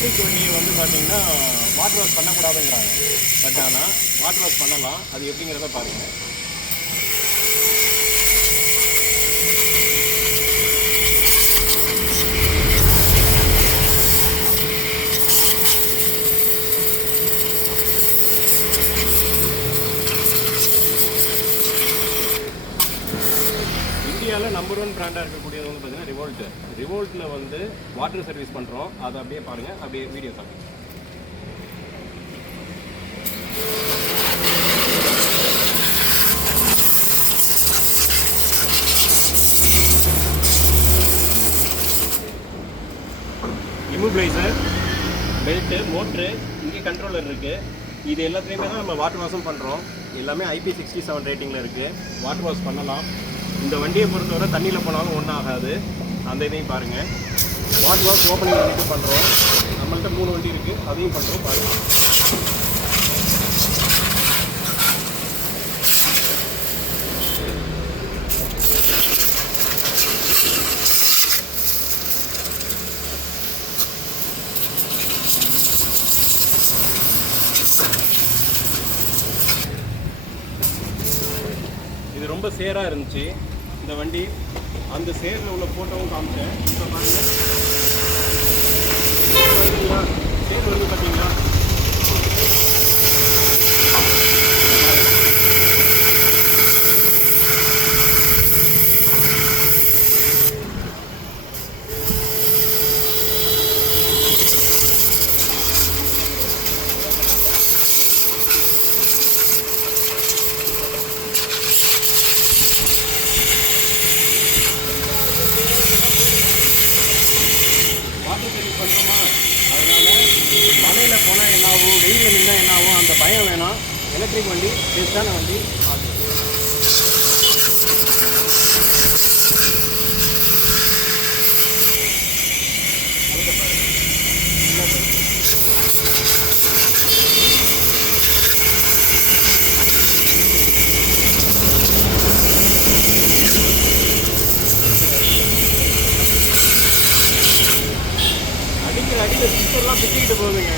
Electric வண்டியை வந்து பார்த்தீங்கன்னா வாட்டர் வாஷ் பண்ணக்கூடாதுங்கிறாங்க. பட் ஆனால் வாட்டர் வாஷ் பண்ணலாம். அது எப்படிங்கிறத பாருங்கள். இந்தியாவில் நம்பர் 1 பிராண்டாக இருக்கக்கூடியது வந்து பார்த்தீங்கன்னா ரிவோல்ட்டு. ரிவோல்ட்டில் வந்து வாட்டர் சர்வீஸ் பண்ணுறோம். அதை அப்படியே பாருங்கள், அப்படியே வீடியோ காட்டுங்க. இமோபிளைசர், பெல்ட்டு, மோட்ரு, இங்கே கண்ட்ரோலர் இருக்குது. இது எல்லாத்துலேயுமே தான் நம்ம வாட்டர் வாஷும் பண்ணுறோம். எல்லாமே IP67 ரேட்டிங்கில் இருக்குது. வாட்டர் வாஷ் பண்ணலாம். இந்த வண்டியை பொறுத்தவரை தண்ணியில் போனாலும் ஒன்றும் ஆகாது. அந்த இதையும் பாருங்கள். வாட்டர் வாஷ் ஓப்பனிங் பண்ணிட்டு பண்ணுறோம். நம்மள்கிட்ட 3 வண்டி இருக்குது, அதையும் பண்ணுறோம். பாருங்கள். இது ரொம்ப சேராக இருந்துச்சு இந்த வண்டி. அந்த சேரில் உள்ள ஃபோட்டோவும் காமிச்சேன். இப்போ பாருங்கள், சேர் வருது பார்த்தீங்களா? பண்ணுறோமா, அதனால் மழையில் போனால் என்ன ஆகும், வெயிலில் நின்னா என்ன ஆகும், அந்த பயம் வேணாம். எலக்ட்ரிக் வண்டி பெஸ்ட்டான வண்டி. அடிக்கிற அடியில் சிஸ்டர்லாம் பிச்சுக்கிட்டு போகுதுங்க.